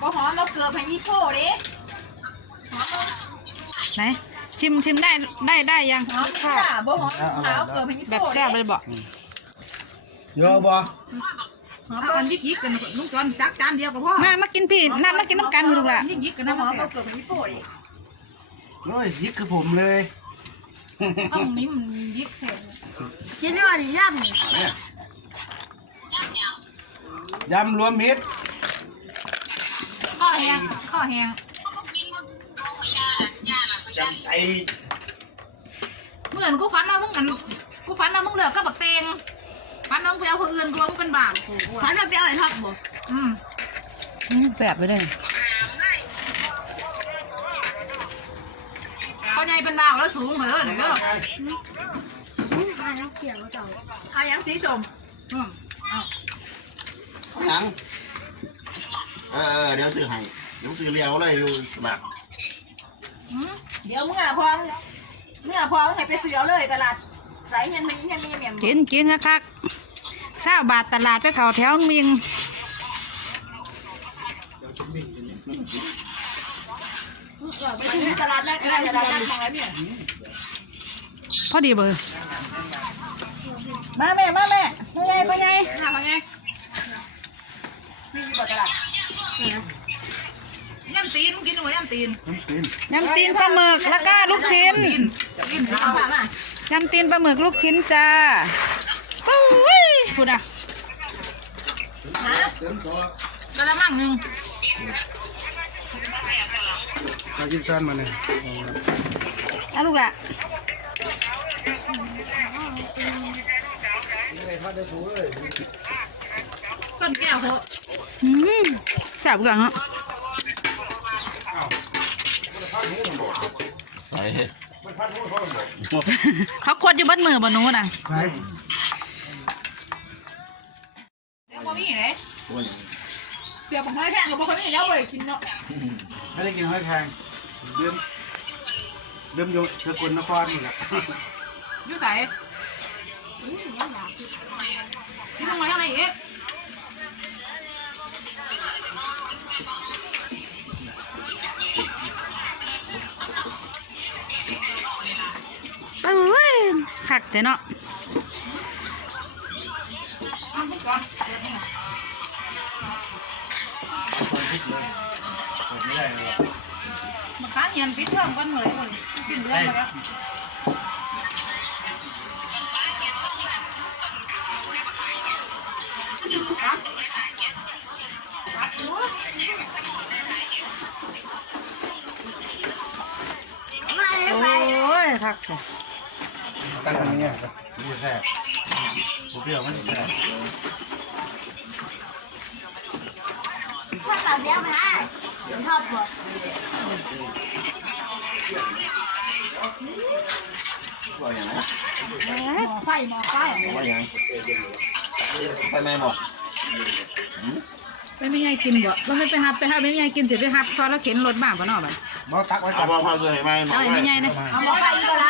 บ่หอมเราเกลือพายี่โป้เด้หอมไหนชิมชิมได้ได้ได้ยังหอมค่ะบ่หอมขาวเกลือพายี่แบโป้บแซ่บเลยบอกเยอะบ่หอมกันยิกยิกกันลุงจอนจักจานเดียวก็พอมามากินพี่น้ำมากินน้ำกันลูกละยิกยิกกันน้ำนะหอมแซ่เราบเกลือพายี่โป้เด้โอ้ยยิกคือผมเลยต้องนี้มันยิกแท้กินด้วยดิย่ำนี่ยำรวมมิตรข้อ แห้งข้อแห้งจำใจเหมือนกูฝันว่ามึงกันกูฝันว่ามึงเลิกกับบักเตงฝันน้องไปเอาคนอื่นกูว่ามึงเป็นบาปฝันเราไปเอาไอ้ท็อปบ่อืมแซ่บไปเลยพอใหญ่เป็นดาวแล้วสูงเหมือนเดิมเด้อเอายังสีส้มอืมเอายัง เออเออเดี๋ยวซื้อให้เดี๋ยวซื้อเลี้ยวเลยอยู่แบบอืมเดี๋ยวมึงอะพอเมื่อพอมึงให้ไปเสือเลยตลาดใส่ยันมียันมีเมียมกินกินคักๆเศร้าบาทตลาดไปเขาแถวเมียงไปซื้อตลาดแรกตลาดแรกมองอะไรเนี่ยพอดีเบอร์มาแม่มาแม่มาไงมาไงหาว่าไงมีอยู่บ่ตลาด ย่ำตีนมึงกินหรือว่าย่ำ ตีนน้ำกินยำตีนปลาหมึกแล้วก็ลูกชิ้นตีนตีนเอาผ่ามายำตีนปลาหมึกลูกชิ้นจ้าปุ้ยพูดอะกระมังหนึ่งมากินซ้อนมาเนี่ยเอาลูกละส้นแก้วเหอะอืมแซ่บกันเนาะ ไปเขากดอยู่เบัดมือบนนู้นน่ะไปเดี๋ยวพอมีไหนตัวอย่างเปรียบผมให้แพงกับพวกคนนี้แล้วบ่ได้กินเนาะไม่ได้กินหอยแครงเริ่มเริ่มโยนสกลนครนี่แหละอยู่ใส่ที่ทำไมอะไรอีก คักแต่เนาะไม่ได้เลยมาค้าเหียนปิดเพิ่มกันเหมือนคนกินเลือดมาแล้วโอ้ยคักแต่ ตั้งอันนี้ครันี่แท้ผมเปรี้ยวมันแท้ถ้าตัดเดียวมาชอบบ่ตัวอย่างนะหมอไฟหมอไฟตัวอย่างไปแม่หมดไม่ไม่ไงกินบ่ว่าไม่ไปหับไปหับไม่ไงกินเสร็จไปหับซอยแล้วเข็นรถบ้างปะเนาะบัดมาตักไว้ก่อนพอพอซื้อให้ไหมหมอเอาไม่ไงนะเอาหมอไฟอีกละ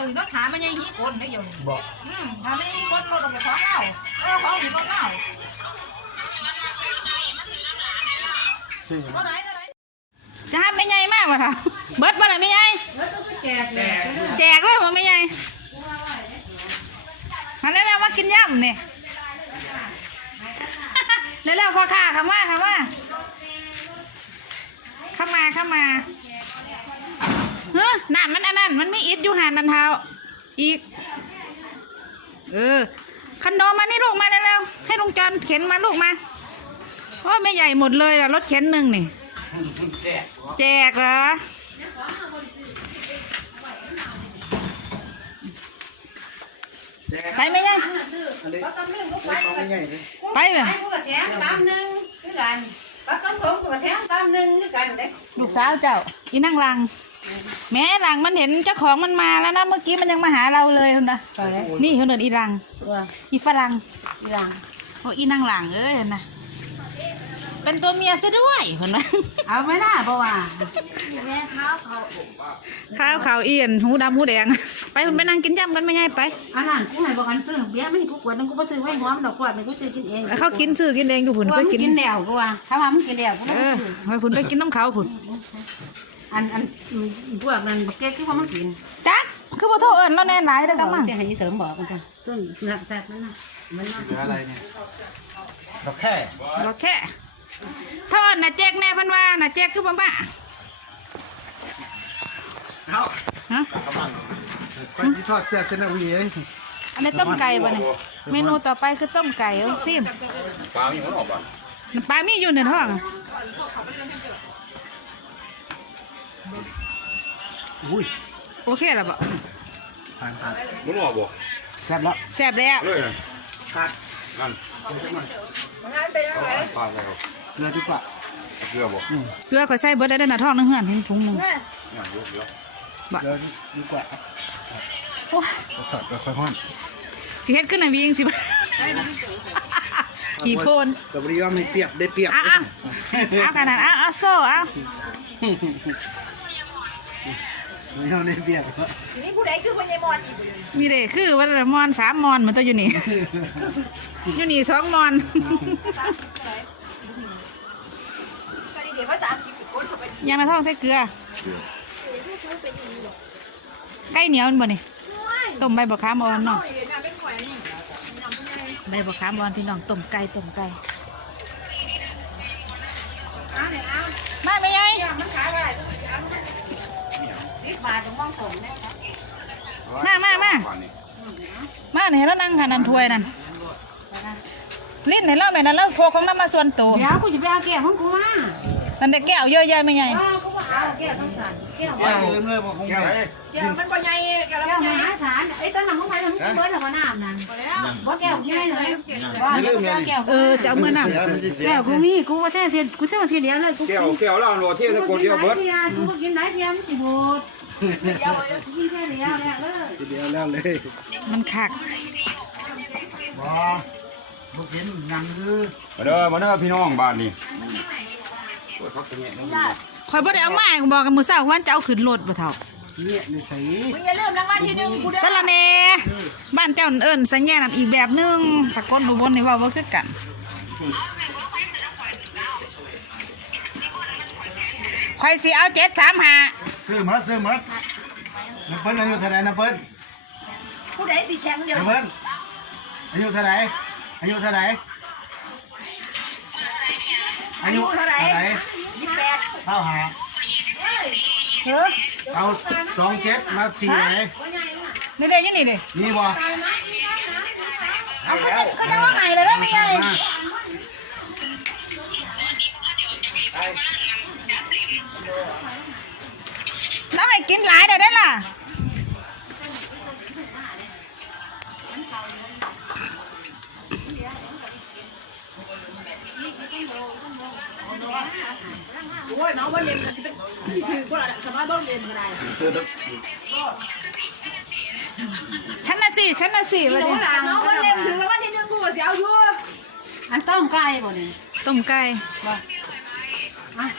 ละวมาได้เดียวรถขามันยังยี่คนได้เดียวบอกอืมขาไม่ยี่คนรถออกจากท้องเราเออเขาอยู่ต้นเล่าซื้อก็ไหนก็ไหนจะให้ไม่ไงมากวะเถอะเบิดบ่ล่ะไม่ไงแจกเลยบ่ไม่ไงมาแล้วๆมากินย่ำเนี่ยเร็วๆพ่อค่ะเข้ามาเข้ามาเข้ามาเข้ามา เฮ้ยนั่นมันอันนั้นมันไม่อิดอยู่หานนันเท้าอีก เออ คันโดมานี่ลูกมาเร็วๆให้ลุงจอนเข็นมาลูกมาโอ้ไม่ใหญ่หมดเลยล่ะรถเข็นหนึ่งนี่ แจกเหรอไปไหมเนี่ยไปไหมผู้กระแทงตามหนึ่งคือกันปักกำผมผู้กระแทงตามหนึ่งคือกันเด้ลูกสาวเจ้าอีนั่งลัง แม่ลังมันเห็นเจ้าของมันมาแล้วนะเมื่อกี้มันยังมาหาเราเลยคุณนะนี่เขาเดินอีลังอีฝรั่งอีหลัง โอ้อีนั่งลังเอ้ยเห็นนะเป็นตัวเมียซะด้วยเห็นไหมเอาไม่ได้เพราะว่าแม่เท้าเขาข้าวขาวเอียนหูดำหูแดง ไปคุณไปนั่งกินย่ำกันไม่ไงไปอันนั้นกูให้บอกกันซื้อเบียร์ไม่ให้กูขวดนึงกูบ่ซื้อไว้หอมดอกขวดนึงกูซื้อกินเองแล้วเขากินซื้อกินเองอยู่ผุนกูไปว่ามึงกินกินแล้วกูว่าถ้าว่ามึงกินแล้วกูเอบ่อซื้อไปผุนไปกินน้ำเขาผุน อันอันพวกนั้นบักเก๊กคือว่ามันกินจักคือบ่โทษเอิญเราแน่หลายแล้วกันมั่งจะให้เสริมบอกมันจ้ะซึ่งนักแซ่บนั่นน่ะมันน่ะเหลืออะไรเนี่ยดอกแค่เราแค่โทษนะแจ๊กแน่เพันว่านะแจ๊กคือบ่มาเอาฮะไปที่ทอดเสื้อขึ้นนะวีเองอันนี้ต้มไก่ป่ะเนี่ยเมนูต่อไปคือต้มไก่เอ้ยซิมปลามีมันออกป่ะปลามีอยู่ในท้อง อะอุ้ยโอเคแล้วบ่ผ่านผ่านมันออกบ่แซ่บแล้วแซ่บแล้วเลยนะขาดนั่นเอาไปหน่อยปลาอะไรครับเกลือดีกว่าเกลือบ่เกลือข่อยใส่เบิดได้เด้อนะท้องนึงเหือนถุงหนึงนั่นเยอะเยอะเกลือดีกว่าโอ้ยเอาถอดไปค่อยห้อนสิเฮ็ดขึ้นน่ะวิ่งสิขี่โพนแต่วันนี้ว่าไม่เปรียบได้เปรียบอะอะเอาขนาดอะเอาโซ่เอา วันนี้เราได้เปรียบทีนี้ผู้ใดคือพญายมอนอีกมีเด้คือว่าละมอนสามมอนมันตัวอยู่นี่ อยู่นี่สองมอนก็ดีเดี๋ยวภาษาอังกฤษกดเข้าไปยังละท้องใส่เกลือไก่เหนียวมันบ่นี่ต้มใบบักขามอ่อนเนาะเดี๋ยวน้ำเป็นข่อยนี่ใบบักขามอ่อนพี่น้องต้มไก่ต้มไก่อ้าวเนี่ยอ้าวมาไหมยายมันขาย มามามาปลานี่มาเนี่ยเรานั่งหานันถ้วยนั่นลิ้นในเราแม่นั่นเราโฟกของน้ำมาส่วนตัวเดี๋ยวกูจะไปเอาแก้วของกูมานั่นได้แก้วเยอะแยะไหมยายอ้าวกูว่าเอาแก้วต้องสั่นแก้วแก้วเริ่มเลยบอกคงแก้วแก้วไหนแก้วมันบ่ใหญ่แก้วมหาศาลไอ้ต้นหนังของมันมันเบิดแล้วบ่น้ำนั่นบ่แก้วใหญ่เลยบ่เดี๋ยวกูจะเอาแก้วเออจะเอามือนั่งเสียมันจะเสียแก้วกูมีกูว่าแท้เสียกูเท่าเสียเดียวเลยกูแก้วแก้วแล้วอันโรเทียตะโกนเดียวเบิดกูกินหลายเทียมสิบูด เดียวแลยทีเดียวแล้วเลยมันคักบอบุกินยังคือมาเด้อมาเด้อพี่น้องบ้านนี่โอ้ยพักตรงนี้น้องคอยบ่ได้เอามาบอกกันมือเช้าวันจะเอาขึ้นรถบ่เท่าเนี่ยในใส่มึงอย่าลืมรางวัลที่หนึ่งกูเด้อสะระเนบ้านเจ้าเอิ้นสัญญานั่นอีกแบบนึงสกลอุบลนี่เว้าบ่คือกันข่อยสิเอา735 ซื้อมาซื้อมาน้ำเปิ้ลอายุเท่าไหร่น้ำเปิ้ลผู้ใดสิแข็งเดียวน้ำเปิ้ลอายุเท่าไหร่อายุเท่าไหร่อายุเท่าไหร่ยี่สิบแปดเท่าหาเฮ้อเอาสองเจ็ดมาสี่ไหนนี่เด้อยู่นี่เด้นี่บ่เอาเขาจะเขาจะว่าไงเลยได้ไหมยาย ให้กินหลายได้ได้ล่ะโอ้ยน้องวันเรียนกันจะเป็นนี่คือพวกเราสามารถบ้องเรียนกันได้ฉันน่ะสิฉันน่ะสิว่าดิน้องวันเรียนถึงรางวัลที่หนึ่งกูก็เสียอยู่อันต้องไก่บ่เนี่ยต้มไก่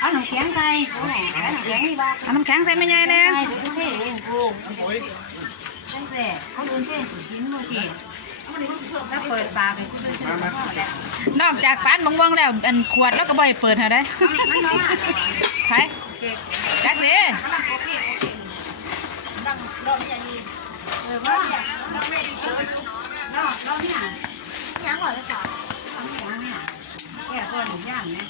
เอาน้ำแข็งใส่เอาน้ำแข็งนี่บ้าเอาน้ำแข็งใส่ไม่ใหญ่แน่ใส่เดี๋ยวกูเทเองกูจังแซ่เขาเดินเท่กินบ่สิแล้วเปิดปากไปกูเลยซื้อมาแล้วนอกจากฝานบงวงแล้วอันขวดแล้วก็บ่ให้เปิดเท่าได้มันมาว่าไปจักเด้ดังดอกนี่อยู่เออว่าเนี่ยดอกนี่ดอกดอกเนี่ยยังก่อนเลยสาวยังเนี่ยแก่ก่อนย่างเนี่ย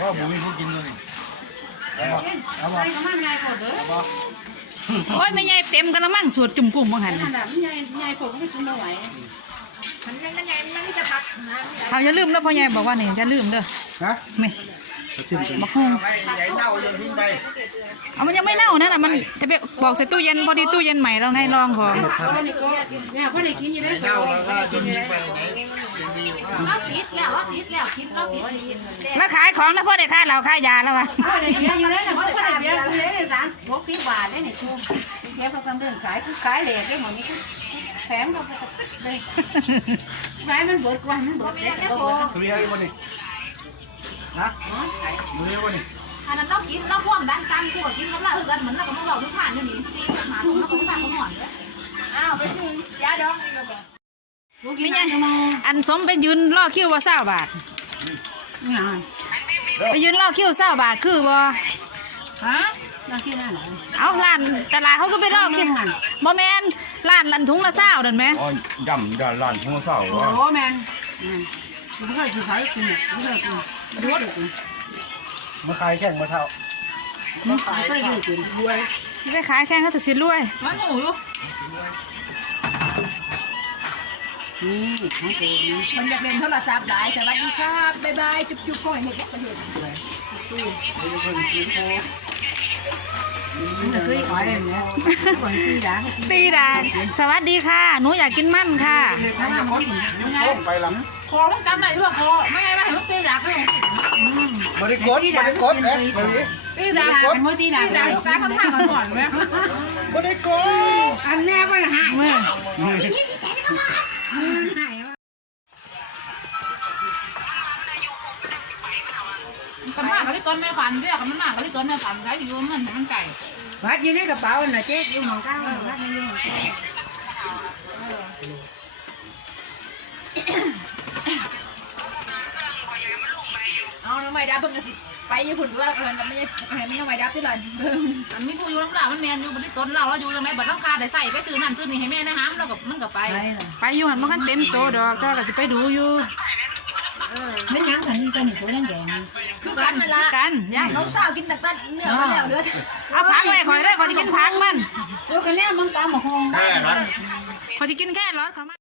ว่าผมมีผู้กินด้วยนี่เอาบ่ใส่น้ำมันใหญ่ก่อนเด้อโอ้ยไม่ใหญ่เต็มกันละมั่งสวดจุ่มกุ้งบ่หันขนาดมันใหญ่ใหญ่ผมก็ไม่กินไม่ไหวมันยังมันใหญ่มันไม่จะพักนะเขาอย่าลืมแล้วพ่อใหญ่บอกว่านี่อย่าลืมเด้อฮะนี่ทิ้งไปบักฮุงไม่ใหญ่เน่าเลยทิ้งไปเอามันยังไม่เน่านะน่ะมันจะไปบอกใส่ตู้เย็นพอดีตู้เย็นใหม่เราไงลองของเนี่ยพ่อได้กินอยู่ได้เน่าแล้วก็โยนทิ้งไปไหนเราคิดแล้วเราคิดแล้วคิด เราคิดแล้วขายของแล้วพ่อได้ค่าเราค่ายาแล้ววะพ่อได้เบียร์อยู่ได้วนะพ่อได้เบียร์อยู่ได้วสามหกสิบบาทได้เนี่ยชูเบียร์เขากำลังขายขายเหล็กได้หมดนี่แถมเขาเลยขายมันเบิดกว่ามันเบิดเล็กก็เบิดตัวเรียกวันนี้ฮะตัวเรียกวันนี้อันนั้นเรากินเราพ่วงดันกันกูกินกับเราคือกันเหมือนเราก็มาบอกทุกผ่านอยู่นี่จริงมาตรงนั้นตรงผ่านของหอนเลยอ้าวไปซื้อยาดองอีกแล้วบ่ไม่ไงอันสมไปยืนรอคิวว่าเศร้าบาท เนี่ยไปยืนรอคิวเศร้าบาทคือบ่ฮะเราคิดว่าไหนเอาร้านตลาดเขาก็ไปรอคิวบ่แม่นร้านลันทุงละเศร้านั่นไหมอ๋อย่ำด้านร้านของเศร้าโอ้ว่าโหแมนไม่เคยกินไผ่กินเนี่ยไม่เคยกินรสมาขายแข่งมาเท่าไม่เคยกินด้วยไม่ได้ขายแข่งเขาจะสิรวยมันหมูอยู่ นี่ของกูนี่มันอยากเล่นโทรศัพท์หลายสวัสดีครับบ๊ายบายจุ๊บจุ๊บก้อยเห็ดประโยชน์มันจะเคยอ่อยเนี่ยคนตีด่าเขาตีตีดาสวัสดีค่ะ หนูอยากกินมั่นค่ะเด็กทั้งมดนิ้วโป้งไปหลังคอมันจำได้ด้วยคอไม่ไงไม่เห็นตีดักเลยบริกรบริกรเอ๊ะตีด่าดักเป็นมตีด่าตีดักการทำทางก่อนไหมบริกรอันแม่ก็หายเมื่อ หายมันมากกับที่ต้นแม่ฝันด้วยมันมากกับที่ต้นแม่ฝันใช้อยู่มันมันไก่วัดอยู่ในกระเป๋าน่ะเจ๊อยู่หมองก้าววัดในอยู่หมองก้าวเอาน้องไม้ดับเพิ่งกระสิ ไปญี่ปุ่นด้วยเพิ่นไม่ใช่ให้มันน้องไม้ดับที่หล่อนมันมีผู้อยู่น้ำด่ามันแมนอยู่บนที่ต้นเราเราอยู่ยังไงบัดต้องคาได้ใส่ไปซื้อนั่นซื้อนี่ให้แม่นะฮะมันกับมันกับไปไปล่ะไปอยู่หันมันกันเต็มโตดอกแต่ก็สิไปดูอยู่ไม่ยังสันนี่ตัวนี้ตัวนั้นแดงคือกันนั่นละกันยายน้องสาวกินแต่ต้นเนื้อมาแล้วเหลือเอาพักเลยคอยได้คอยจะกินพักมันตัวกันแล้วมันตามมาห้องแค่นั้นคอยจะกินแค่รสเขามา